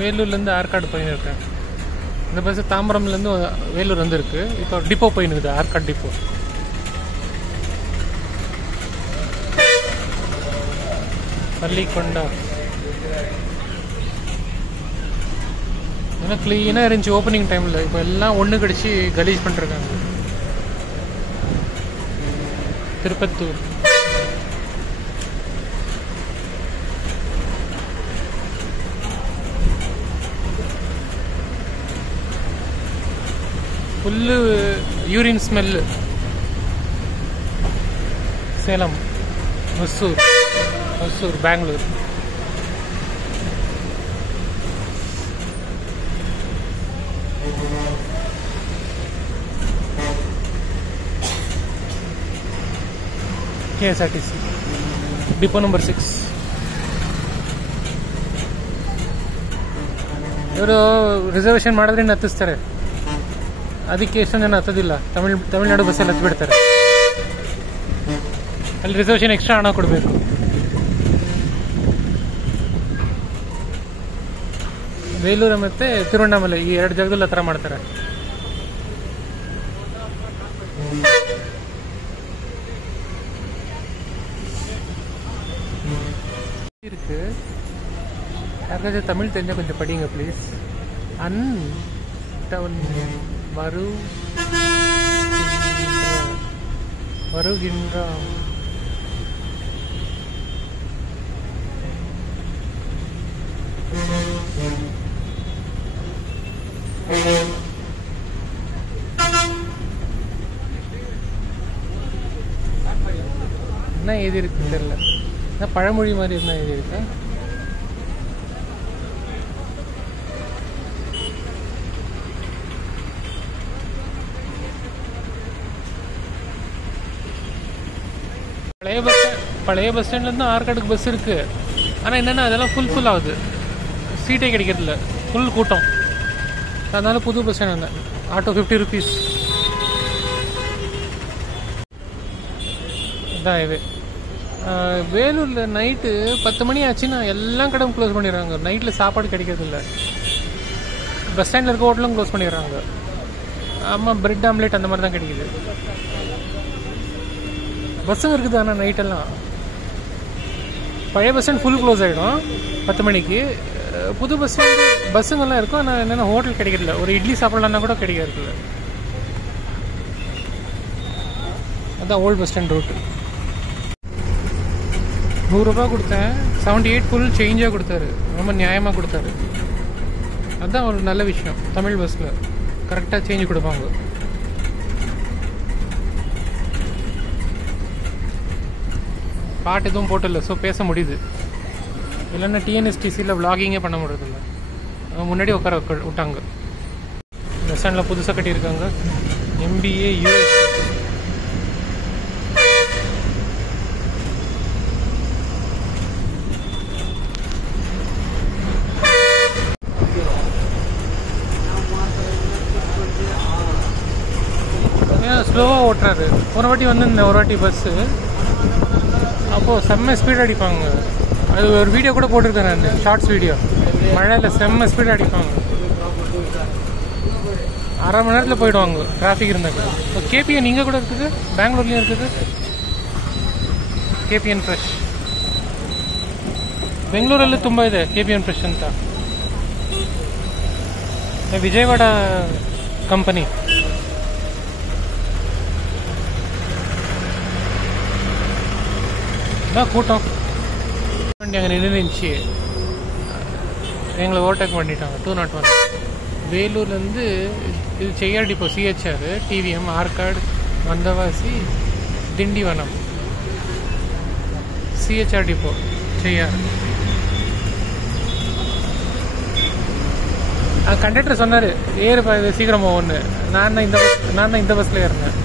வேலூர்லேருந்து ஆற்காடு போயின்னு இருக்கேன். இந்த பஸ் தாம்பரம்லேருந்து வேலூர் வந்துருக்கு. இப்போ டிப்போ போயினுக்குது, ஆற்காடு டிப்போ. பள்ளிக்கொண்டா ஏன்னா க்ளீனாக இருந்துச்சு ஓப்பனிங் டைமில். இப்போ எல்லாம் ஒன்று கடிச்சு கலீஜ் பண்ணிருக்காங்க. Tirupattur full urine smell. Salem, Hosur, Bangalore. KSRTC depot number 6. ಇವರು ರಿಸರ್ವೇಷನ್ ಮಾಡಿದ್ರೆ ಇನ್ನು ಹತ್ತಿಸ್ತಾರೆ. ಅದಕ್ಕೆ ಎಷ್ಟೊಂದು ಜನ ಹತ್ತೋದಿಲ್ಲ. ತಮಿಳ್ನಾಡು ಬಸ್ಸಲ್ಲಿ ಹತ್ತು ಬಿಡ್ತಾರೆ. ಅಲ್ಲಿ ರಿಸರ್ವೇಷನ್ ಎಕ್ಸ್ಟ್ರಾ ಹಣ ಕೊಡಬೇಕು. ಬೇಲೂರು ಮತ್ತೆ ತಿರುವಣ್ಣಾಮಲೆ ಈ ಎರಡು ಜಾಗದಲ್ಲಿ ಆ ಥರ ಮಾಡ್ತಾರೆ. இருக்கு. யாருக்காச்சும் தமிழ் தெரிஞ்சா கொஞ்சம் படிங்க ப்ளீஸ். வருகின்ற என்ன எழுதி இருக்கு தெரியல. பழமொழி மாதிரி என்ன எழுதி இருக்கு. பழைய பஸ் ஸ்டாண்ட்லேருந்து ஆற்காடுக்கு பஸ் இருக்கு. ஆனால் என்னென்னா அதெல்லாம் ஃபுல் ஆகுது. சீட்டே கிடைக்கிறதில்ல, ஃபுல் கூட்டம். அதனால புது பஸ் ஸ்டாண்ட் வந்தேன். ஆட்டோ 50 rupees இதான் இது. வேலூரில் நைட்டு 10 மணி ஆச்சுன்னா எல்லாம் கடையும் க்ளோஸ் பண்ணிடுறாங்க. நைட்டில் சாப்பாடு கிடைக்கிறது இல்லை. பஸ் ஸ்டாண்டில் இருக்க ஹோட்டலும் க்ளோஸ் பண்ணிடுறாங்க. ஆமாம், பிரெட் ஆம்லேட் அந்த மாதிரி தான் கிடைக்குது. பஸ்ஸும் இருக்குது, ஆனால் நைட்டெல்லாம் பழைய பஸ் ஸ்டாண்ட் ஃபுல் க்ளோஸ் ஆகிடும் 10 மணிக்கு. புது பஸ் ஸ்டாண்டு பஸ்ஸுங்கெல்லாம் இருக்கும். ஆனால் என்னென்ன ஹோட்டல் கிடைக்கிறதில்ல. ஒரு இட்லி சாப்பிட்லான்னா கூட கிடைக்கிறதில்ல. அதுதான் ஓல்டு பஸ் ஸ்டாண்ட் ரூட்டு. 100 ரூபா கொடுத்தேன். 78 ஃபுல் சேஞ்சாக கொடுத்தாரு. ரொம்ப நியாயமாக கொடுத்தாரு. அதுதான் ஒரு நல்ல விஷயம். தமிழ் பஸ்ஸில் கரெக்டாக சேஞ்சு கொடுப்பாங்க. பாட்டு எதுவும் போட்டில்ல, ஸோ பேச முடியுது. இல்லைன்னா டிஎன்எஸ்டிசியில் விளாகிங்கே பண்ண முடியறதில்ல. முன்னாடி உட்கார விட்டாங்க. பஸ் ஸ்டாண்டில் புதுசாக கட்டியிருக்காங்க. MBA US. ஸ்லோவாக ஓட்டுறாரு. ஒரு வாட்டி வந்து ஒரு வாட்டி பஸ்ஸு அப்போது செம்ம ஸ்பீட் அடிப்பாங்க. அது ஒரு வீடியோ கூட போட்டிருக்கேன் நான், ஷார்ட்ஸ் வீடியோ. மழையில் செம்ம ஸ்பீட் அடிப்பாங்க. அரை மணி நேரத்தில் போயிடுவாங்க டிராஃபிக் இருந்தாக்க. இப்போ KPN இங்கே கூட இருக்குது, பெங்களூர்லேயும் இருக்குது. KPN ಫ್ರೆಶ್ ಬೆಂಗಳೂರಲ್ಲಿ ತುಂಬ ಇದೆ. KPN ಫ್ರೆಶ್ ಅಂತ ವಿಜಯವಾಡ ಕಂಪನಿ. தான் கூட்டம். வண்டி அங்கே நின்றுச்சு. எங்களை ஓவர்டேக் பண்ணிட்டாங்க. 201. வேலூர்லேருந்து இது Cheyyar depot, CHR, TVM, Arcot, Vandavasi, Tindivanam. CHR depot Cheyyar. Conductor சொன்னார் ஏறுப்பா, இது சீக்கிரமாக ஒன்று. நான் தான் இந்த பஸ்ஸில் ஏறினேன்.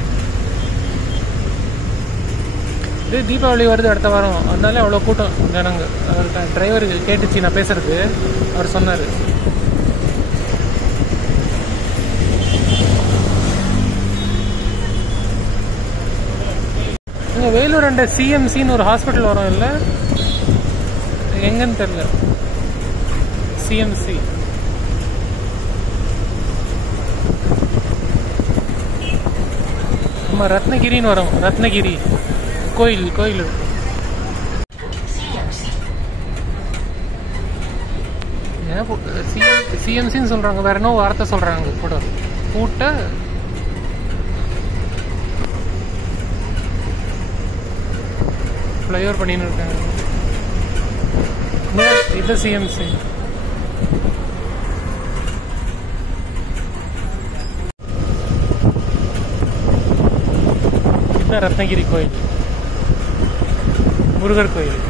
இது தீபாவளி வருது அடுத்த வாரம், அதனால அவ்வளோ கூட்டம் ஜனங்க. டிரைவர் கேட்டுச்சு நான் பேசுறது. அவர் சொன்னார். இங்கே வேலூர் அண்ட CMCன்னு ஒரு ஹாஸ்பிட்டல் வரும் இல்லை, எங்கன்னு தெரியல. CMC சும்மா ரத்னகிரின்னு வரும். ரத்னகிரி கோயில் கோயில் சிஎம்சின்னு சொல்றாங்க. வேற என்ன வார்த்தை சொல்றாங்க கூட. கூட்ட ஃப்ளைஓவர் பண்ணின்னு இருக்காங்க. இது சிஎம்சி. இதுதான் ரத்னகிரி கோயில், முருகர் கோயில்.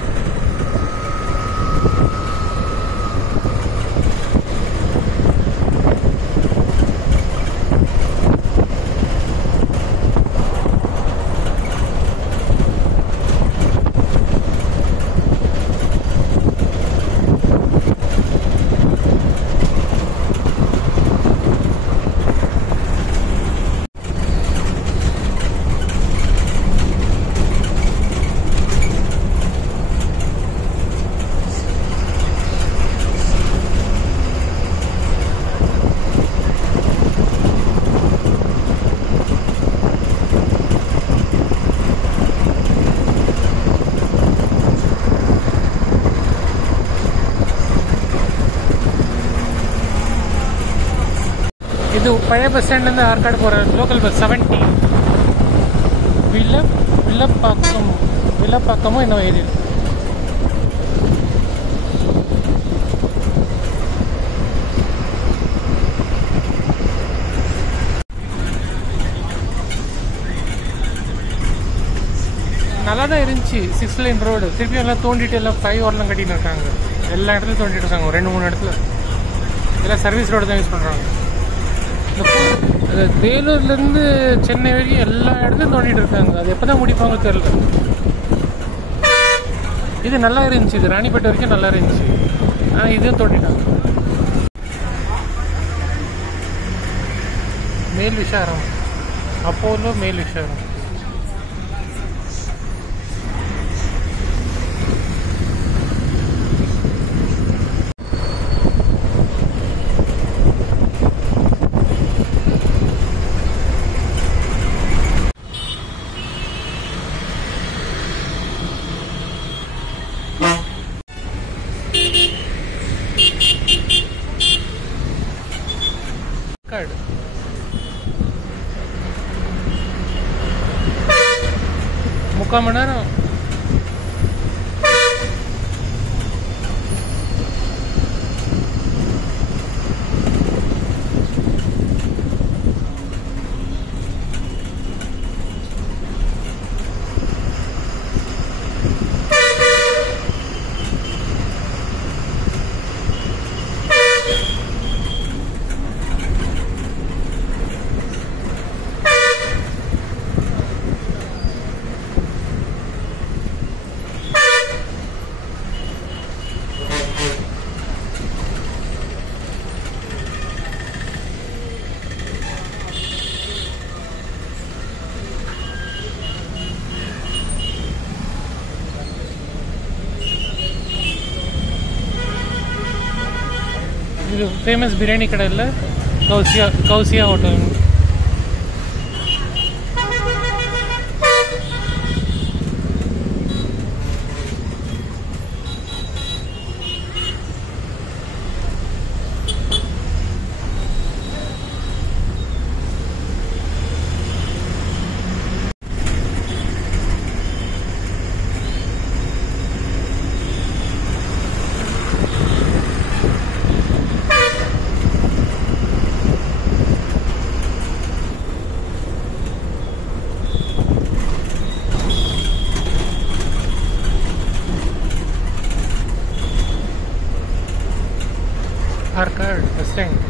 இது பழைய பஸ் ஸ்டாண்ட்லேருந்து ஆற்காடு போகிற லோக்கல் பஸ் 70. வில்லப்பாக்கமும் இன்னும் ஏறி இருக்கு. நல்லா தான் இருந்துச்சு 6 லைன் ரோடு. திருப்பியும் எல்லாம் தோண்டிட்டு எல்லாம் ஃப்ளைஓவர்லாம் கட்டின்னு இருக்காங்க. எல்லா இடத்துலையும் தோண்டிட்டு இருக்காங்க. 2-3 இடத்துல எல்லாம் சர்வீஸ் ரோடு தான் யூஸ் பண்ணுறாங்க. வேலூர்லேருந்து சென்னை வரைக்கும் எல்லா இடத்துலையும் தோண்டிட்டு இருக்காங்க. அது எப்போ தான் முடிப்பாங்க தெரியல. இது நல்லா இருந்துச்சு. இது ராணிப்பேட்டை வரைக்கும் நல்லா இருந்துச்சு. ஆனால் இதுவும் தோண்டிட்டாங்க. மேல் விஷாரம், அப்போலோ மேல் விஷாரம். முக்கால் மணி நேரம். இது ஃபேமஸ் பிரியாணி கடை இல்லை, Gousia hotel. Arcot bus stand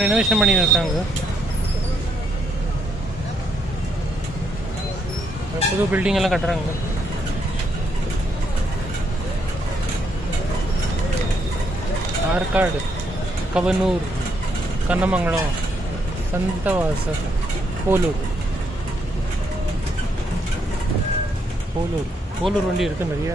renovation பண்ணி இருக்காங்க. புது பில்டிங் எல்லாம் கட்டுறாங்க. ஆற்காடு, கவனூர், கண்ணமங்கலம், சந்தவாசல், போலூர் வண்டி இருக்கு நிறைய.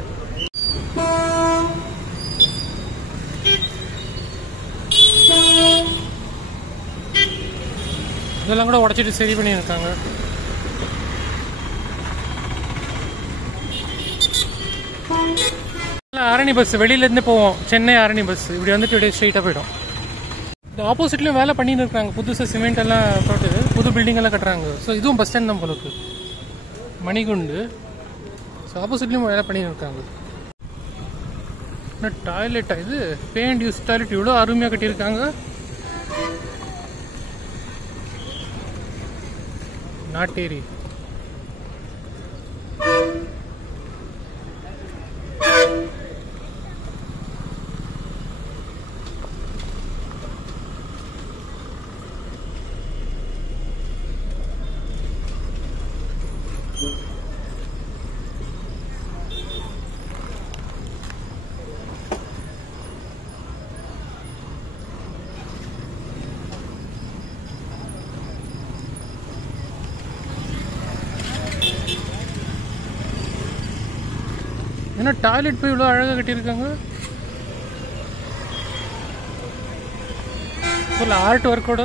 இதெல்லாம் கூட உடச்சிட்டு சரி பண்ணியிருக்காங்க. ஆரணி பஸ் வெளியிலேருந்து போவோம், சென்னை ஆரணி பஸ் இப்படி வந்துட்டு இப்படியே ஸ்ட்ரெயிட்டாக போயிடும். இந்த ஆப்போசிட்லையும் வேலை பண்ணின்னு இருக்காங்க, புதுசாக சிமெண்ட் எல்லாம் போட்டு புது பில்டிங் எல்லாம் கட்டுறாங்க. ஸோ இதுவும் பஸ் ஸ்டாண்ட் தான் போலுக்கு, மணிகுண்டு. ஸோ ஆப்போசிட்லேயும் வேலை பண்ணின்னு இருக்காங்க. என்ன டாய்லெட்டா இது, பெயிண்ட் யூஸ் டாய்லெட் இவ்வளோ அருமையாக கட்டியிருக்காங்க. நாட்டேரி ஏன்னா டாய்லெட் போய் இவ்வளோ அழகாக கட்டியிருக்காங்க. Full art ஒர்க்கோட